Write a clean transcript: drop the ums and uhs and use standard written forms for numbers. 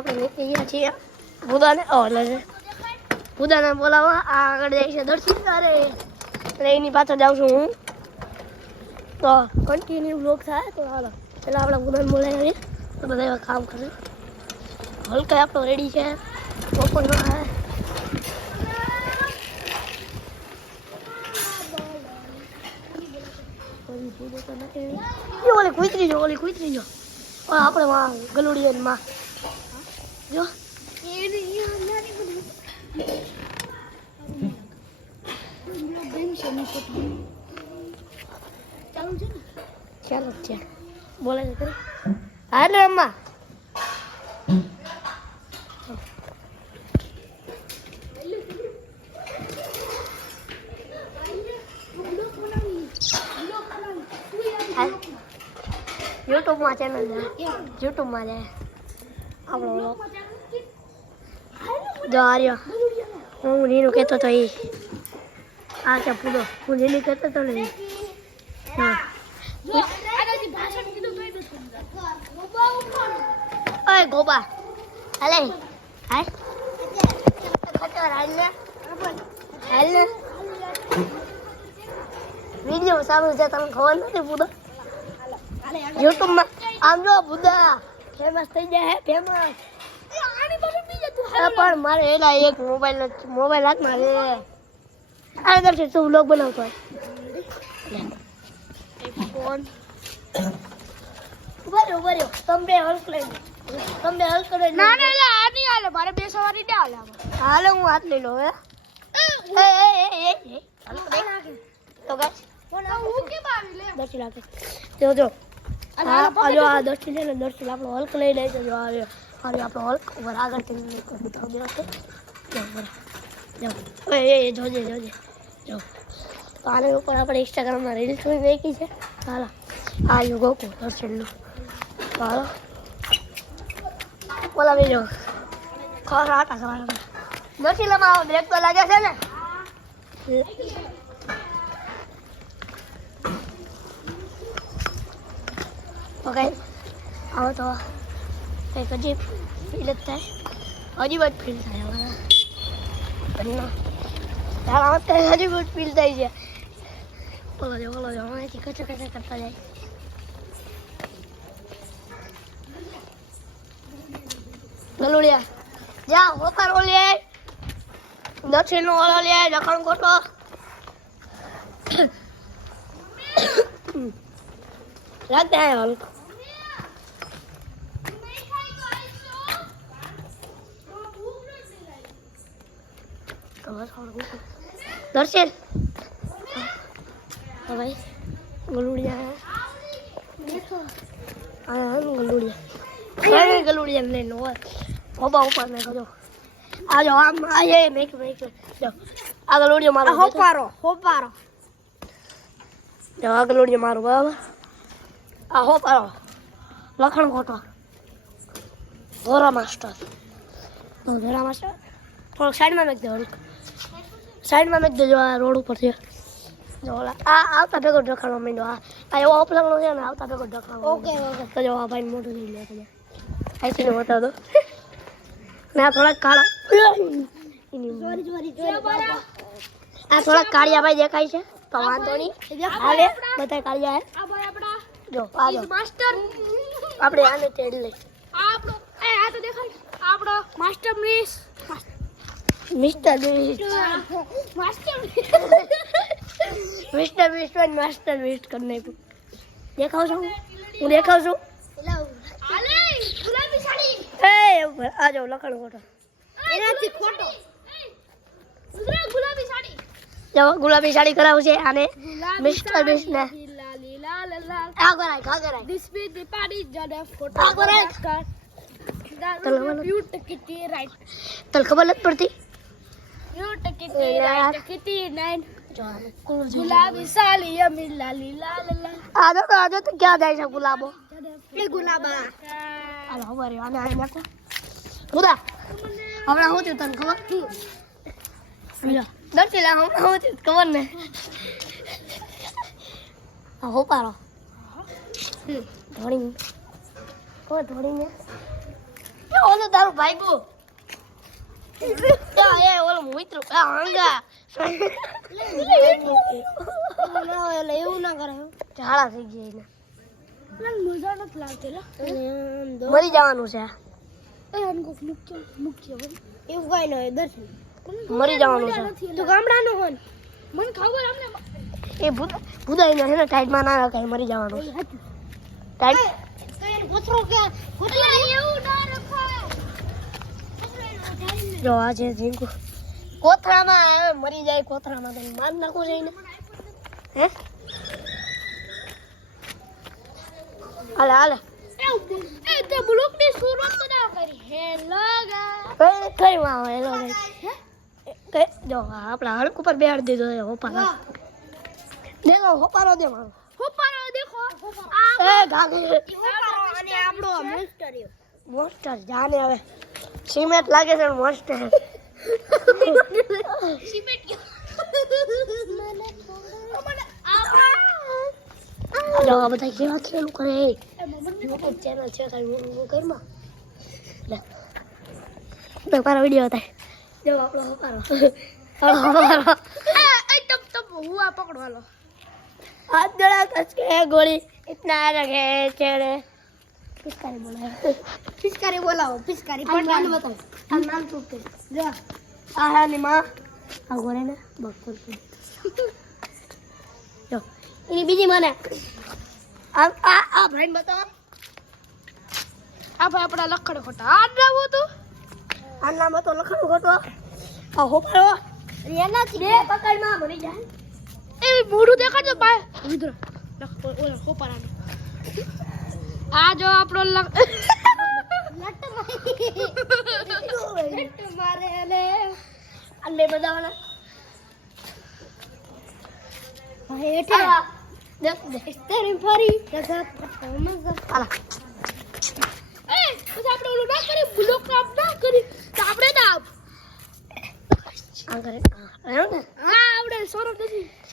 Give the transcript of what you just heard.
આપણે નીકળી ગયા છીએ બુદાને બુદાને બોલાવવા આગળ જાય છે દર્શન કરે એટલે એની પાછળ જાઉં છું હું તો કન્ટિન્યુ બ્લોગ થાય તો હાલો પેલા આપણે બુદાને બોલાવીએ તો બધા એવા કામ કરે હલકા આપણો રેડી છે ઓપન થાય ઓલી કુતરી જો આપણે માં ગલુડિયન માં જો ચાલો છે બોલે છે હાલો અમ્મા યુટ્યુબમાં ચેનલ છે યુટ્યુબમાં છે આપણો જો આર્યો હું નીનું કહેતો હતો એ આ છે પૂરો હું નીની કહેતો હતો ને હા ઓય ગોબા હાલે હાય ખતર હાલ ને વિડીયો સારું છે તમને ખબર નથી પૂરો યુટ્યુબમાં આમ જો બુદા ફેમસ થઈ જાય ફેમસ પણ મારે એલા એક મોબાઈલ હાથમાં છે આ કરશે તું વ્લોગ બનાવતો હોય ફોન ઉભા રહ્યો તમે હલ્ક લઈ ના આ નહીં હાલે મારે બે સવારી ના હાલે હું હાથ લઈ લો હે તો ગાઈસ હું કે બાવી લે દર્શન લાગે જો આ દર્શન છે ને દર્શન આપણો હલ્ક લઈ લે છે જો આપણો હલ્ક ઉપર આગળ જોજે જો તો આની ઉપર આપણે ઇન્સ્ટાગ્રામમાં રીલ્સ નાખી છે હાલો આ યુ ગોકુ દર્શનનું હાલો બોલાવી જો ખરા આટા સવારે દર્શનમાં બ્રેક તો લાગે છે ને ઓકે આવો તો કંઈક હજી ફીલ જ થાય હજી બહુ ફીલ થાય હજી બહુ ફીલ થાય છે બોલો જો અહીંથી કચા કરતા જાય ગલુડિયા જા હોકાર ઓલે દક્ષિણનો ઓલો લે દખણ કોટો રાખતે હે હલ્ક દર્શન તો ભાઈ ગલુડિયા ગલુડિયા લઈને હોબા ઉપર મેં કહો આ જો આમ આ મેક જો આ ગલુડિયો મારો હોપારો જો આ ગલુડિયો મારો બરાબર આ હોપારો લખણ ખોટો ધોરા માસ્ટર થોડોક સાઈડમાં મેક દો સાઈડમાં મેક દેજો આ રોડ ઉપર છે જો ઓલા આ આવતા ભેગો ઢખાણવા માંડ્યો આ એવો ઓપલંગનો છે ને આવતા ભેગો ઢખાણવા ઓકે તો જો આ ભાઈ મોટું થઈ લે તમે આઈથી બતાવો દો ને આ થોડા કાળા આ થોડા કાળિયા ભાઈ દેખાય છે તો વાંધો નહીં હાલે બધા કાળિયા હે આ ભાઈ આપડા જો આ જો માસ્ટર આપણે આને તેડ લે આપણો આ તો દેખાય આપણો માસ્ટર મિસ્ટર મિસ્ટ કરને દેખાવ છું હું દેખાવ છું હાલે ગુલાબી સાડી આ જો લખણ ખોટો એનાથી ખોટો ગુલાબી સાડી જો ગુલાબી સાડી કરાવું છે આને મિસ્ટર મિસ્ટ ને આ કરાય ધીસ બી ધી પાર્ટી જડે ફોટો આ કરાય ક્યુટ કિટી રાઈટ તલ ખબર નથી પડતી cute kitty right kitty nine ગુલાબી સાડી અમી લાલી લાલા આજો તો ક્યાં જાય છે ગુલાબો એ ગુલાબા હાલો હવારે આને આ નાખો બુદા હમણાં હું તને ખબર લો દર્શિલા હમણાં હું ખબર ને આ હોપારો ધોળી ધોળીને ઓલો તારો ભાઈ બો એ ઓલો મિત્ર હંગા એવું ના કરે ઝાડા થઈ ગયા એને મજા નથી લાગતી મરી જવાનું છે મુખ્ય એવું કઈ ન હોય દર્શન મરી જવાનું છે તો ગામડાનો હોય મને ખબર અમને એ ભૂદાઈ ને ટાઈટમાં ના રખાય મરી જવાનું ટાઈટ તો એને કોથરો કે કોથરા એવું ના રખાય જો આ છે જીંકુ કોથરામાં આવે મરી જાય કોથરામાં તો માર નાખો જઈને હે હાલે હાલે એ તે બ્લોક ની શરૂઆત તો ના કરી હેલો ગાઈસ કઈ માં હેલો ગાઈસ હે જો આપડા હડક ઉપર બેહાડ દીધો છે હોપારો દેખો હોપારો દે મારો હોપારો દેખો એ ગાગો હોપારો અને આપણો મોસ્ટર જાને હવે સિમેન્ટ લાગે છે મોસ્ટર સિમેન્ટ જો બધા કેવા ખેલું કરે YouTube ચેનલ છે તારી ઘરમાં લે પારો વિડિયો હતા જો આપણો હોપારો એ તપ હું આ પકડવાલો हाथ जड़ा कस के गोली इतना रखे चेहरे पिचकारी बोला पिचकारी नाम बताओ हम नाम पूछ के जो आ है निमा आ गोरे ने बक्कर जो इनी बीजी माने आ भाई बताओ आ भाई अपना लखड़ खोटा आ जावो तू आ नाम तो लखड़ खोटो आ हो पारो रियाना छी बे पकड़ में मरी जाए ए મોઢું દેખાડજો ભાઈ વિદ્રો ઓલા ખોપરાનો આ જો આપણો લટ મારે અને અલ્લે બધાવાના ભાઈ એઠા દેખ તેરી ફરી જગત મજા આલા એ પછી આપણે ઓલું ના કરી બ્લોક કાપ ના કરી તો આપણે ના આ કરે હા આવડે સોરો નથી